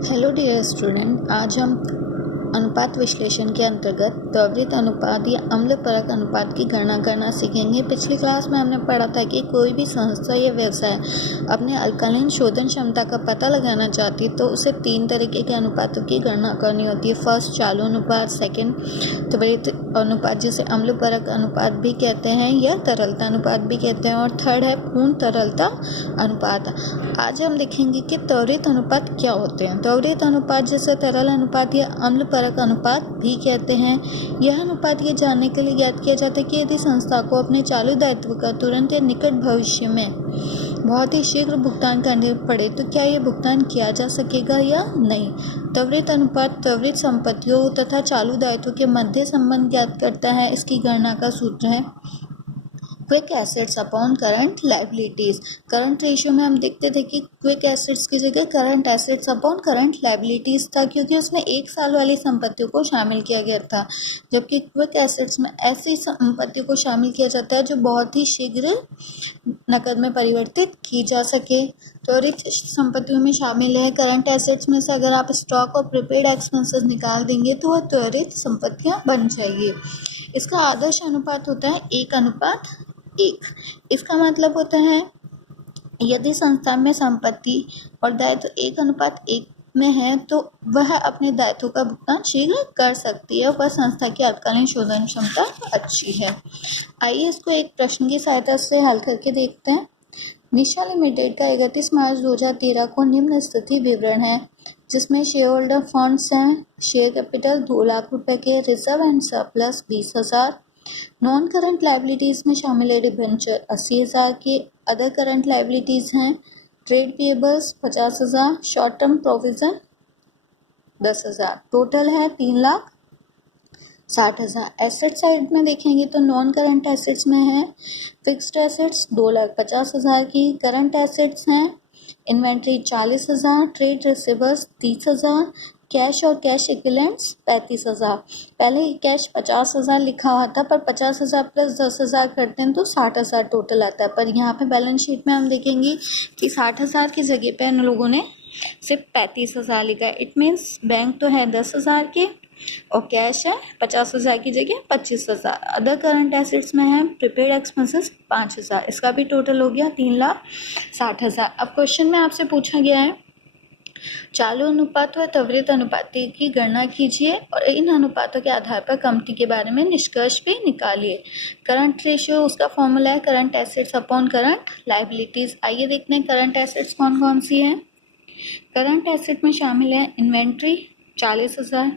Hello dear student, आज हम अनुपात विश्लेषण के अंतर्गत त्वरित अनुपात या अम्लपरक अनुपात की गणना करना सीखेंगे। पिछली क्लास में हमने पढ़ा था कि कोई भी संस्था या व्यवसाय अपने अल्कलीन शोधन क्षमता का पता लगाना चाहती है तो उसे 3 तरीके के अनुपातों की गणना करनी होती है। फर्स्ट चालू अनुपात, सेकंड त्वरित अनुपात जिसे अम्लपरक अनुपात भी कहते हैं या तरलता अनुपात भी कहते हैं, और थर्ड है पूर्ण तरलता अनुपात। आज हम देखेंगे कि त्वरित अनुपात क्या होते हैं। त्वरित अनुपात जिसे तरल अनुपात या अम्लपरक अनुपात भी कहते हैं, यह अनुपात ये जानने के लिए ज्ञात किया जाता है कि यदि संस्था को अपने चालू दायित्व का तुरंत या निकट भविष्य में बहुत ही शीघ्र भुगतान करने पड़े तो क्या यह भुगतान किया जा सकेगा या नहीं। त्वरित अनुपात त्वरित संपत्तियों तथा चालू दायित्व के मध्य संबंध ज्ञात करता है। इसकी गणना का सूत्र है quick assets upon current liabilities. Current ratio में हम देखते थे कि क्विक एसेट्स की जगह current assets upon current liabilities था, क्योंकि उसमें 1 साल वाली संपत्तियों को शामिल किया गया था, जबकि क्विक एसेट्स में ऐसी संपत्तियों को शामिल किया जाता है जो बहुत ही शीघ्र नकद में परिवर्तित की जा सके। त्वरित संपत्तियों में शामिल है करंट एसेट्स में से अगर आप स्टॉक और प्रीपेड एक्सपेंसेस निकाल देंगे तो वह त्वरित संपत्तियां बन जाएगी। इसका आदर्श अनुपात होता है 1:1। इसका मतलब होता है यदि संस्था में संपत्ति और दायित्व 1:1 में है तो वह अपने दायित्व का भुगतान शीघ्र कर सकती है, वह संस्था की अल्पकालीन शोधन क्षमता अच्छी है। आइए इसको एक प्रश्न की सहायता से हल करके देखते हैं। निशा लिमिटेड का 31 मार्च 2013 को निम्न स्थिति विवरण है, जिसमें शेयर होल्डर फंड्स हैं, शेयर कैपिटल 2 लाख रुपए के, reserve and surplus 20,000, non current liabilities में शामिल है डिबेंचर 80,000 की, अदर करंट लायबिलिटीज हैं trade payables 50,000, short term provision 10,000, total है 3,60,000। एसेट साइड में देखेंगे तो नॉन करंट एसेट्स में है फिक्स्ड एसेट्स 2,50,000 की, करंट एसेट्स हैं इन्वेंट्री 40,000, ट्रेड रिसीवर्स 30,000, कैश और कैश इक्विवेलेंट्स 35,000। पहले कैश 50,000 लिखा हुआ था, पर 50,000 प्लस 10,000 करते हैं तो 60,000 टोटल आता है, पर यहाँ पे बैलेंस शीट में हम देखेंगे कि 60,000 की जगह पे इन लोगों ने सिर्फ 35,000 लिखा है। इट मीन्स बैंक तो है 10,000 के और कैश है 50,000 की जगह 25,000। अदर करंट एसेट्स में है प्रीपेड एक्सपेंसेस 5,000, इसका भी टोटल हो गया 3,60,000। अब क्वेश्चन में आपसे पूछा गया है चालू अनुपात व त्वरित अनुपात की गणना कीजिए और इन अनुपातों के आधार पर कंपनी के बारे में निष्कर्ष भी निकालिए। करंट रेशियो उसका फॉर्मूला है current assets upon current liabilities. आइए देखते हैं करंट एसेट्स कौन कौन सी हैं। करंट एसेट में शामिल है inventory 40,000,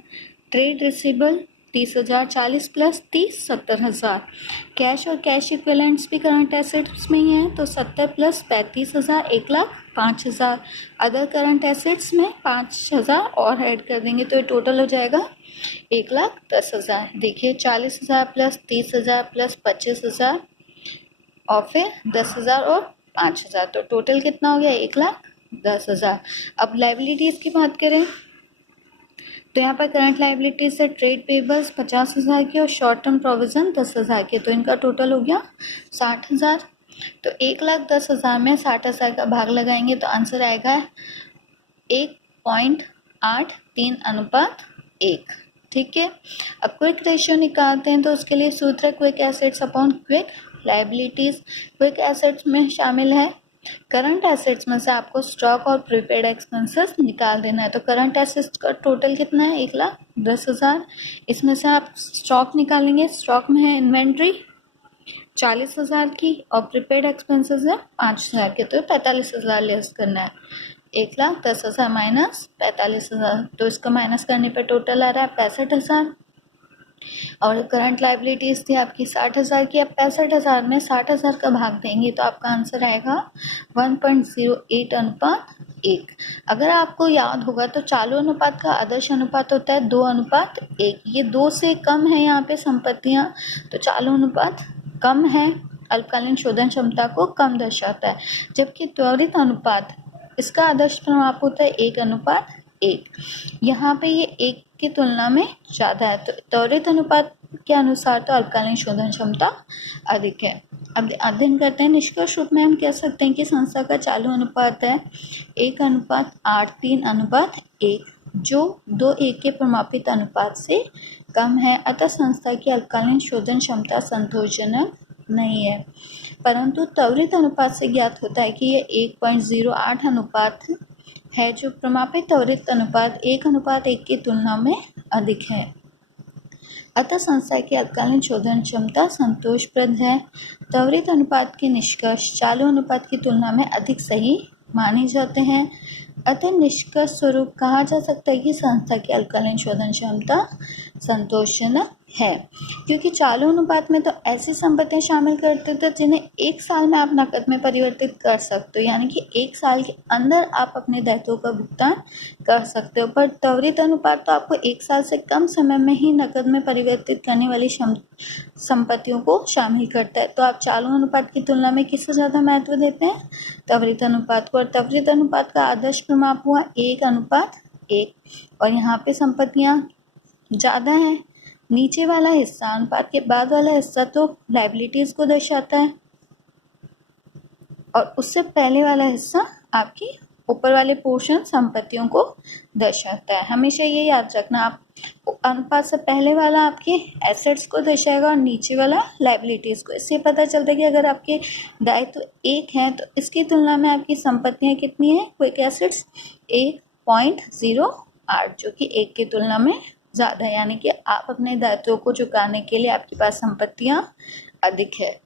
trade receivable 30,000, 40 plus 30 70,000, cash और कैश इक्विवेलेंट्स भी करंट एसेट्स में ही हैं तो 70 प्लस 35,000 1,05,000। अदर करंट एसेट्स में 5,000 और ऐड कर देंगे तो ये टोटल हो जाएगा 1,10,000। देखिए 40,000 प्लस 30,000 प्लस 25,000 और फिर 10,000 और 5,000, तो टोटल कितना हो गया 1,10,000। अब लायबिलिटीज की बात करें तो यहाँ पर करंट लायबिलिटीज से ट्रेड पेएबल्स 50,000 की और शॉर्ट टर्म प्रोविजन 10,000 के, तो इनका टोटल हो गया 60,000। तो 1,10,000 में 60,000 का भाग लगाएंगे तो आंसर आएगा 1.83:1। ठीक है। अब क्विक रेशियो निकालते हैं तो उसके लिए सूत्र है quick assets upon quick liabilities. Quick assets में शामिल है करंट एसेट्स में से आपको स्टॉक और प्रीपेड एक्सपेंसेस निकाल देना है, तो करंट एसेट्स का टोटल कितना है 1,10,000। इसमें से आप स्टॉक निकालेंगे, स्टॉक में है इन्वेंट्री 40,000 की और प्रीपेड एक्सपेंसेस है 5,000 के, तो 45,000 लेस करना है। 1,10,000 माइनस 45,000, तो इसका माइनस करने पे टोटल आ रहा है 65,000। और करंट लायबिलिटीज थी आपकी 60,000 की, अब 65,000 में 60,000 का भाग देंगे तो आपका आंसर आएगा 1.08:1। अगर आपको याद होगा तो चालू अनुपात का आदर्श अनुपात होता है 2:1। ये 2 से कम है यहाँ पे संपत्तियां, तो चालू अनुपात कम है, अल्पकालीन शोधन क्षमता को कम दर्शाता है। जबकि त्वरित अनुपात इसका आदर्श प्रमाप होता है 1:1। यहाँ पे ये 1 की तुलना में ज़्यादा है, तो त्वरित अनुपात के अनुसार तो अल्पकालीन शोधन क्षमता अधिक है। अब अध्ययन करते हैं। निष्कर्ष रूप में हम कह सकते हैं कि संस्था का चालू अनुपात है 1:8:3:1, जो 2:1 के प्रमापित अनुपात से कम है। अतः संस्था की अल्पकालीन शोधन क्षमता संतोषजनक नहीं है। परंतु त्वरित अनुपात से ज्ञात होता है कि यह 1.08 अनुपात है, जो प्रमापित त्वरित अनुपात 1:1 की तुलना में अधिक है। अतः संस्था की अल्पकालीन शोधन क्षमता संतोषप्रद है। त्वरित अनुपात के निष्कर्ष चालू अनुपात की तुलना में अधिक सही माने जाते हैं। अतः निष्कर्ष स्वरूप कहा जा सकता है कि संस्था की अल्पकालीन शोधन क्षमता संतोषजनक है, क्योंकि चालू अनुपात में तो ऐसी संपत्तियां शामिल करते थे जिन्हें 1 साल में आप नकद में परिवर्तित कर सकते हो, यानी कि 1 साल के अंदर आप अपने दायित्वों का भुगतान कर सकते हो। पर त्वरित अनुपात तो आपको 1 साल से कम समय में ही नकद में परिवर्तित करने वाली संपत्तियों को शामिल करता है। तो आप चालू अनुपात की तुलना में किसे ज़्यादा महत्व देते हैं? त्वरित अनुपात को। और त्वरित अनुपात का आदर्श प्रमाप हुआ 1:1, और यहाँ पे संपत्तियाँ ज़्यादा हैं। नीचे वाला हिस्सा, अनुपात के बाद वाला हिस्सा तो लायबिलिटीज़ को दर्शाता है, और उससे पहले वाला हिस्सा आपकी ऊपर वाले पोर्शन संपत्तियों को दर्शाता है। हमेशा ये याद रखना, आप अनुपात से पहले वाला आपके एसेट्स को दर्शाएगा और नीचे वाला लायबिलिटीज़ को। इससे पता चलता है कि अगर आपके दायित्व 1 हैं तो इसकी तुलना में आपकी संपत्तियां कितनी हैं? क्विक एसेट्स 1.08, जो कि 1 की तुलना में ज़्यादा है, यानी कि आप अपने दायित्वों को चुकाने के लिए आपके पास संपत्तियां अधिक है।